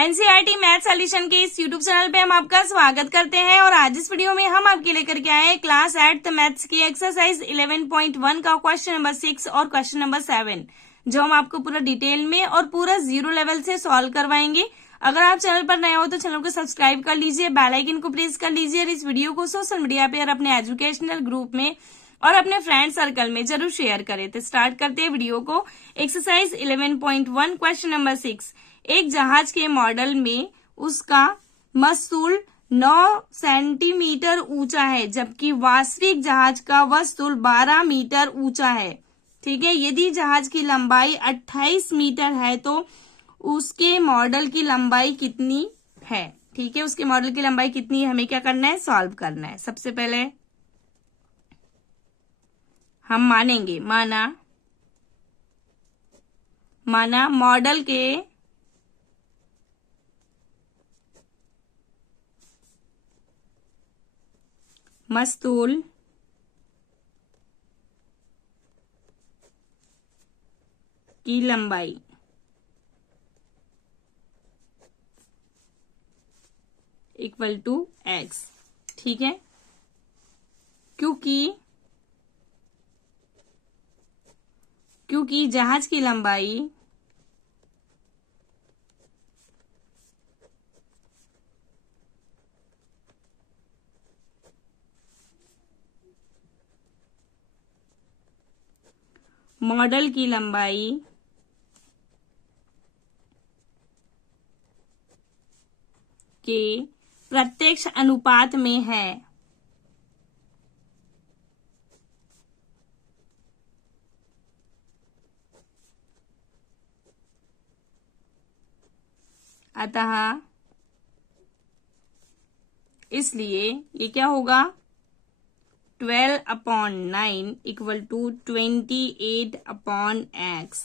NCERT math solution के इस YouTube channel पे हम आपका स्वागत करते हैं और आज इस वीडियो में हम आपके लेकर के आए हैं क्लास 8th मैथ्स की एक्सरसाइज 11.1 का क्वेश्चन नंबर 6 और क्वेश्चन नंबर 7 जो हम आपको पूरा डिटेल में और पूरा जीरो लेवल से सॉल्व करवाएंगे। अगर आप चैनल पर नए हो तो चैनल को सब्सक्राइब कर लीजिए, बेल आइकन को प्रेस कर लीजिए और इस वीडियो को सोशल मीडिया पे और अपने एजुकेशनल ग्रुप में और अपने फ्रेंड सर्कल में जरूर शेयर करें। तो स्टार्ट करते हैं वीडियो को। Exercise 11.1 question number 6। एक जहाज के मॉडल में उसका मस्तूल 9 सेंटीमीटर ऊंचा है जबकि वास्तविक जहाज का वस्तुल 12 मीटर ऊंचा है। ठीक है, यदि जहाज की लंबाई 28 मीटर है तो उसके मॉडल की लंबाई कितनी है। ठीक है, उसके मॉडल की लंबाई कितनी है, हमें क्या करना है, सॉल्व करना है। सबसे पहले हम मानेंगे, माना मॉडल के मस्तूल की लंबाई इक्वल टू x। ठीक है, क्योंकि जहाज की लंबाई मॉडल की लंबाई के प्रत्यक्ष अनुपात में है, अतः इसलिए ये क्या होगा, 12/9 इक्वल टू 28/x।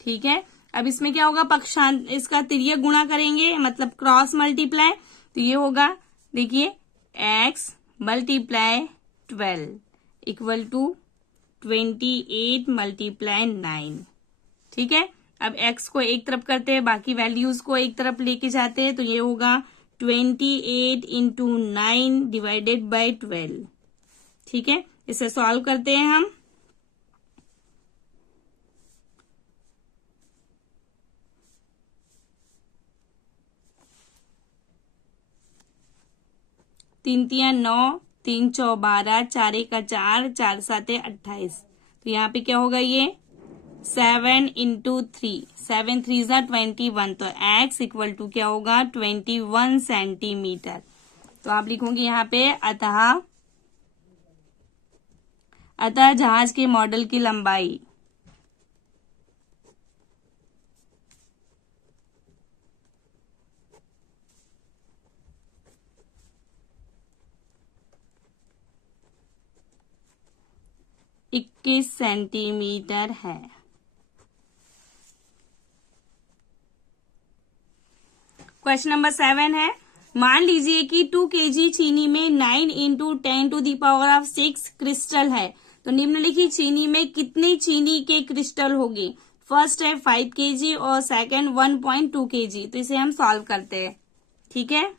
ठीक है, अब इसमें क्या होगा, पक्षांत इसका तिर्यक गुणा करेंगे मतलब क्रॉस मल्टीप्लाई, तो ये होगा, देखिए x multiply 12 equal to 28 multiply 9। ठीक है, अब x को एक तरफ करते हैं, बाकी वैल्यूज को एक तरफ लेके जाते हैं, तो ये होगा 28 इंटू 9 डिवाइडेड बाई 12। ठीक है, इसे सॉल्व करते हैं हम। तीन तिया 9, 3 चौ 12, 4 का 4, 4 7 28। तो यहाँ पे क्या होगा, ये 7 इंटू 3, 7 3 21। तो x इक्वल टू क्या होगा, 21 सेंटीमीटर। तो आप लिखोगे यहाँ पे अतः जहाज के मॉडल की लंबाई इक्कीस सेंटीमीटर है। क्वेश्चन नंबर 7 है, मान लीजिए कि 2 kg चीनी में 9 इंटू 10⁶ क्रिस्टल है, तो निम्नलिखित चीनी में कितने चीनी के क्रिस्टल होंगे। फर्स्ट है 5 kg और सेकंड 1.2 kg। तो इसे हम सॉल्व करते हैं। ठीक है,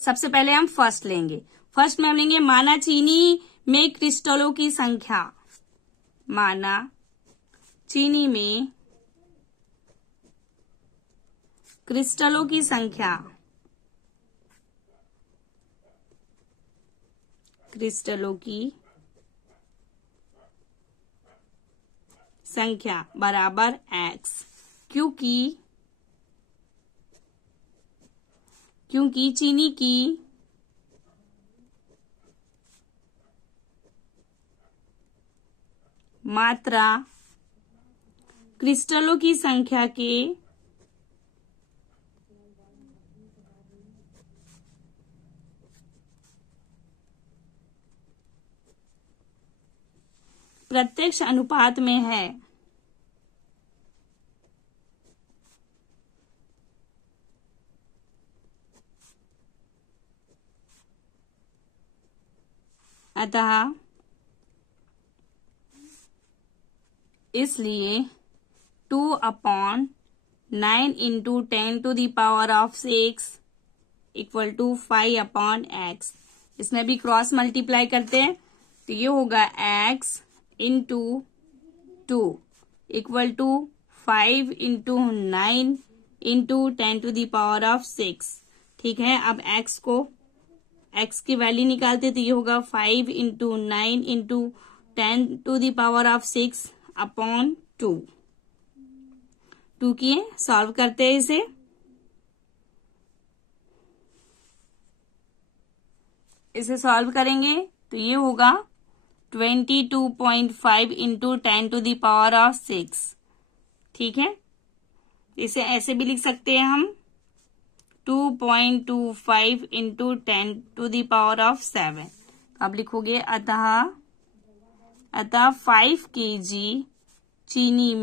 सबसे पहले हम फर्स्ट लेंगे। फर्स्ट में हम लेंगे, माना चीनी में क्रिस्टलों की संख्या, माना चीनी में क्रिस्टलों की संख्या बराबर x, क्योंकि चीनी की मात्रा क्रिस्टलों की संख्या के प्रत्यक्ष अनुपात में है, अतः इसलिए 2/10 9 इंटू 10⁶ इक्वल टू 5/x। इसमें भी क्रॉस मल्टीप्लाई करते हैं तो ये होगा x into 2 equal to 5 into 9 into 10⁶। ठीक है, अब x की वैल्यू निकालते तो ये होगा 5 इंटू 9 इंटू 10⁶ अपॉन 2 किए। सॉल्व करते हैं इसे सॉल्व करेंगे तो ये होगा 22.5 इंटू 10⁶। ठीक है, इसे ऐसे भी लिख सकते हैं हम 2.25 इंटू 10⁻⁷। अब लिखोगे अतः 5 kg चीनी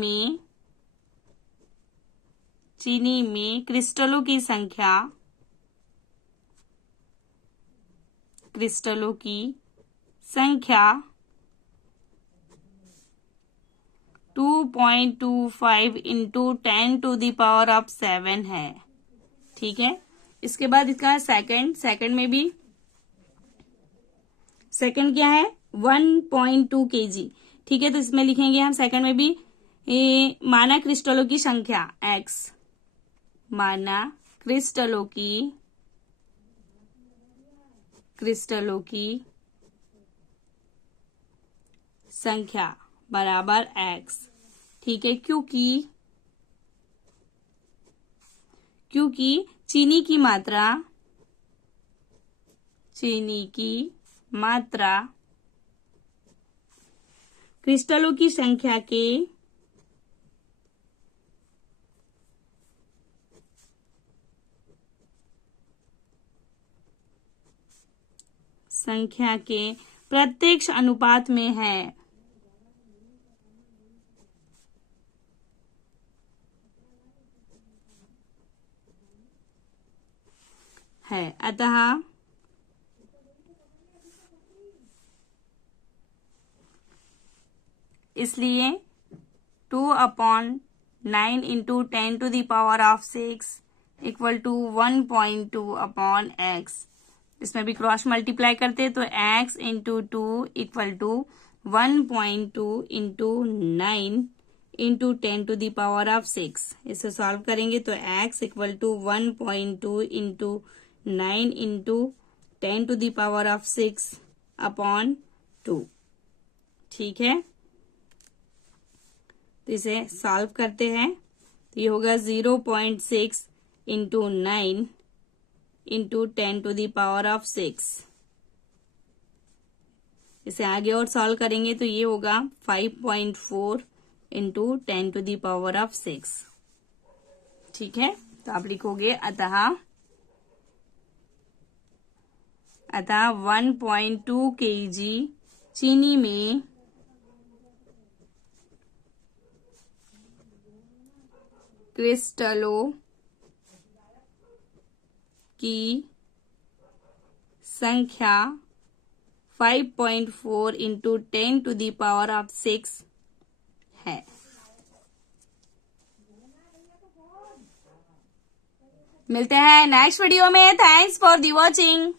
में क्रिस्टलों की संख्या 2.25 इंटू 10⁻⁷ है। ठीक है, इसके बाद इसका सेकंड में भी सेकंड क्या है 1.2 kg। ठीक है, तो इसमें लिखेंगे हम सेकंड में भी माना क्रिस्टलों की संख्या x, माना क्रिस्टलों की संख्या बराबर x। ठीक है, क्योंकि चीनी की मात्रा क्रिस्टलों की संख्या के प्रत्यक्ष अनुपात में है। अतः इसलिए 2/9 इंटू 10⁶ इक्वल टू 1.2/x। इसमें भी क्रॉस मल्टीप्लाई करते तो x into 2 equal to 1.2 into 9 into 10⁶। इसे सॉल्व करेंगे तो x equal to 1.2 into 9 into 10⁶ upon 2। ठीक है, तो इसे सॉल्व करते हैं तो ये होगा 0.6 इंटू 9 इंटू 10⁶। इसे आगे और सॉल्व करेंगे तो ये होगा 5.4 इंटू 10⁶। ठीक है, तो आप लिखोगे अतः 1.2 kg चीनी में क्रिस्टलों की संख्या 5.4 इंटू 10⁶ है। मिलते हैं नेक्स्ट वीडियो में। Thanks for the watching.